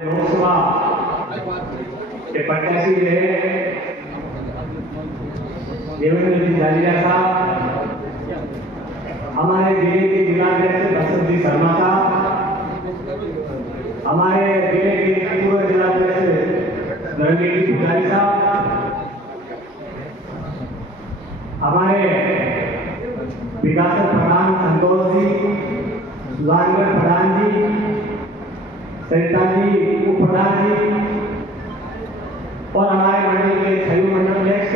लोकसभा के प्रत्याशी रहे देवेंद्र जी झालिया साहब, हमारे जिले के जिलाध्यक्ष बसंत जी शर्मा साहब, हमारे जिले के पूर्व जिलाध्यक्ष नरेंद्र जी पुजारी साहब, हमारे विकास प्रधान संतोष जी, सुधांकर प्रधान जी, सरिता जी, उप प्रधान जी और हमारे मंडल के सहयोग मंडल अध्यक्ष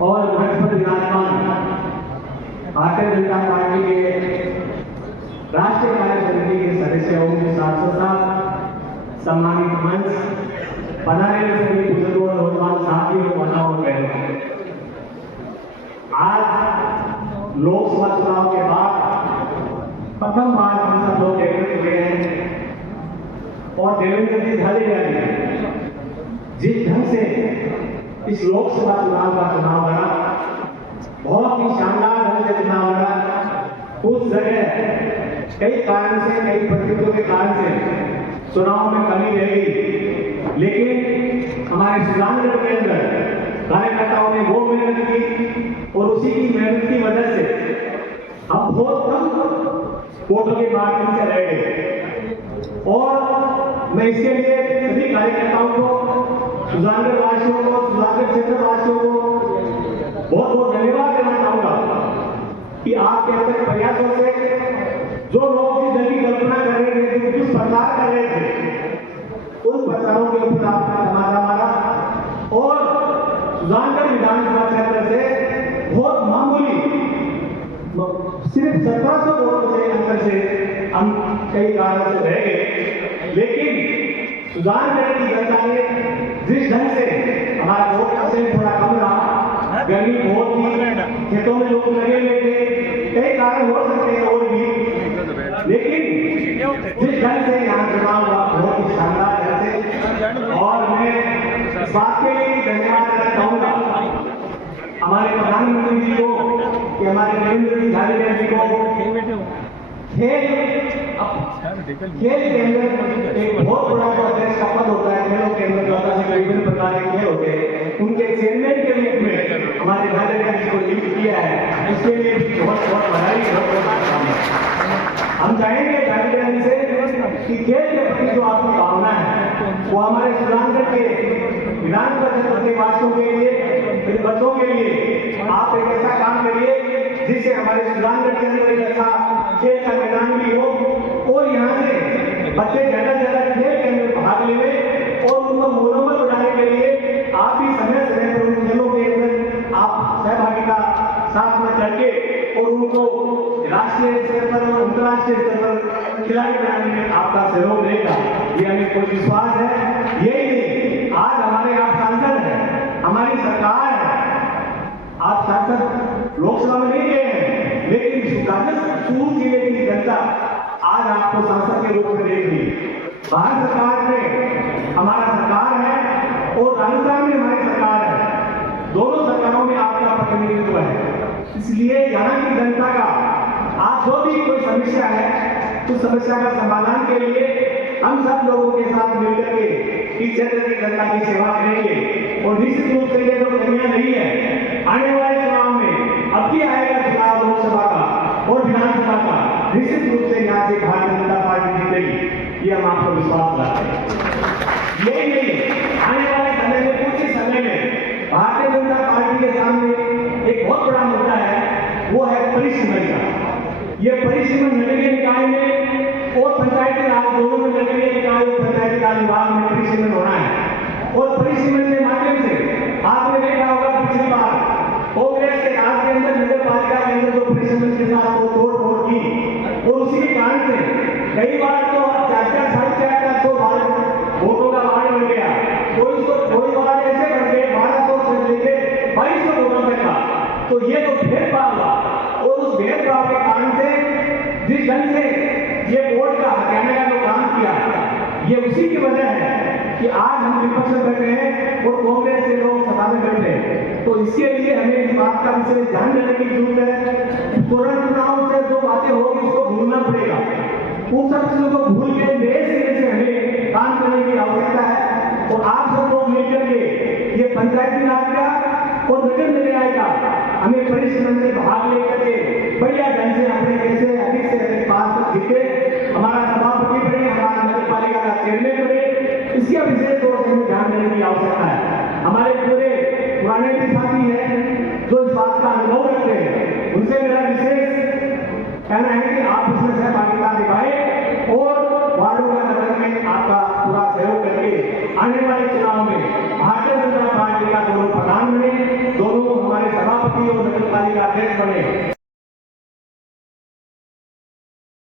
और मंच पर विराजमान भारतीय जनता पार्टी के राष्ट्रीय कार्य समिति के सदस्य होंगे साथ सम्मानित मंच पधारे सभी बुजुर्गों और नौजवान साथियों माताओं और बहनों, आज लोकसभा चुनाव के बाद प्रथम बार हम सब लोग एकत्रित हुए हैं और देवेंद्र जी झालिया जी जिस ढंग से इस लोकसभा चुनाव का चुनाव लड़ा, बहुत ही शानदार ढंग से चुनाव लड़ा। उस जगह कई कारण से, कई परिस्थितियों के कारण से चुनाव में कमी रहेगी, लेकिन हमारे सुजानगढ़ के अंदर कार्यकर्ताओं ने वो मेहनत की और उसी की मेहनत की वजह से हम बहुत कम वोटों के माध्यम से रह गए। और मैं इसके लिए सभी कार्यकर्ताओं को, सुजानगढ़ वासियों को, सुजानगढ़ क्षेत्र वासियों को बहुत बहुत धन्यवाद देना चाहूंगा कि आपके अंदर प्रयासों से जो लोग जिस जगह कल्पना कर रहे थे, जिस प्रचार कर रहे थे, उन प्रचारों के ऊपर आपने तमाशा मारा और सुजानगढ़ विधानसभा क्षेत्र से बहुत मामूली सिर्फ 1700 वोटों से अंतर से हम कई कारणों से रह गए, लेकिन सुजानगढ़ की जनता ने जिस ढंग से हमारा वोट परसेंट थोड़ा कम रहा, गर्मी बहुत थी, खेतों में लोग लगे हुए थे, कई कारण हो सकते हैं और भी, लेकिन जिस ढंग से यहाँ चुनाव हुआ बहुत ही शानदार ढंग से, और मैं इस बात के लिए धन्यवाद देना चाहूंगा हमारे प्रधानमंत्री जी को कि हमारे देवेंद्र जी झालिया जी को खेल के अंदर एक बहुत बड़ा जो अध्यक्ष का पद होता है, खेलों के अंदर जो विभिन्न प्रकार के खेल होते हैं, उनके चेयरमैन के रूप में हमारे झालिया जी को नियुक्त किया है, इसके लिए बहुत बहुत बधाई, बहुत बहुत हम चाहेंगे झालिया जी से कि खेल के प्रति जो आपकी भावना है वो हमारे सुजानगढ़ के विधानसभा क्षेत्र के वासियों के लिए, बच्चों के लिए आप एक ऐसा काम करिए जिससे हमारे सुजानगढ़ के अंदर एक अच्छा खेल का मैदान भी हो और यहाँ से बच्चे ज्यादा से ज्यादा खेल के अंदर भाग ले और उनको मनोबल बढ़ाने के लिए आप भी समय समय पर उन खेलों के अंदर आप सहभागिता साथ में करके और उनको राष्ट्रीय स्तर पर और अंतर्राष्ट्रीय स्तर पर खिलाड़ी बनाने में आपका सहयोग देगा, ये हमें कोई विश्वास है। यही नहीं, आज हमारे आप सांसद हैं, हमारी सरकार है, आप सांसद लोकसभा में नहीं गए हैं, लेकिन सूरत जिले की जनता आज आपको सांसद के रूप में देख रही। भारत सरकार में हमारा सरकार है और राजस्थान में हमारी सरकार है, दोनों सरकारों में आपका प्रतिनिधित्व है, इसलिए यहाँ की जनता का आज जो भी कोई समस्या है उस समस्या का समाधान के लिए हम सब लोगों के साथ मिलकर के इस क्षेत्र की जनता की सेवा करेंगे और निश्चित रूप से ये जो कमियां नहीं है आने वाले चुनाव में, अब भी आएगा चुनाव लोकसभा का और विधानसभा का, निश्चित रूप से यहाँ से भारतीय जनता पार्टी जीतेगी, ये हम आपको विश्वास रखते हैं। यही नहीं, आने वाले समय में, कुछ ही समय में भारतीय जनता पार्टी के सामने एक बहुत बड़ा मुद्दा है, वो है परिसीमन का। ये परिसीमन नगरीय निकाय में और पंचायती राज दोनों में, नगरीय निकाय और पंचायती राज विभाग में परिसीमन होना है और परिसीमन के माध्यम से आपने देखा होगा पिछली बार कांग्रेस के राज के अंदर नगर पालिका के अंदर जो परिसीमन के साथ वो तोड़ फोड़ की और उसी के कारण से कई बार तो 400-450 वोटों का वार्ड बन गया, कोई वार्ड ऐसे बन गए 1200 से लेके 2200 वोटों तक का। तो ये जो भेदभाव हुआ और उस भेदभाव के कारण से जिस ढंग से ये वोट का हटाने का जो काम किया, ये उसी की वजह है कि आज हम विपक्ष में बैठे हैं और कांग्रेस के लोग सभा में बैठे हैं। तो इसके लिए हमें इस बात का विशेष ध्यान देने की जरूरत है। तुरंत चुनाव से जो बातें होगी उसको भूलना पड़ेगा। उन सब चीजों को भूल के नए सिरे से हमें काम करने की आवश्यकता है। और आप सब लोग मिलकर के ये पंचायती राज का और नगर न्याय का हमें परिश्रम से भाग लेकर के बढ़िया ढंग से अपने कैसे अधिक से अधिक पास तक जीते, हमारा सभापति बने, हमारा नगर पालिका का चेयरमैन बने, इसका विशेष तौर से हमें ध्यान देने की आवश्यकता है। हमारे पूरे पुराने भी साथी हैं जो इस बात का अनुभव रखते हैं, उनसे मेरा विशेष कहना है कि आप इसमें सहभागिता निभाएं और वार्डों का नगर में आपका पूरा सहयोग करके आने वाले चुनाव में भारतीय जनता पार्टी का दोनों प्रधान बने, दोनों हमारे सभापति और नगर पालिका अध्यक्ष बने।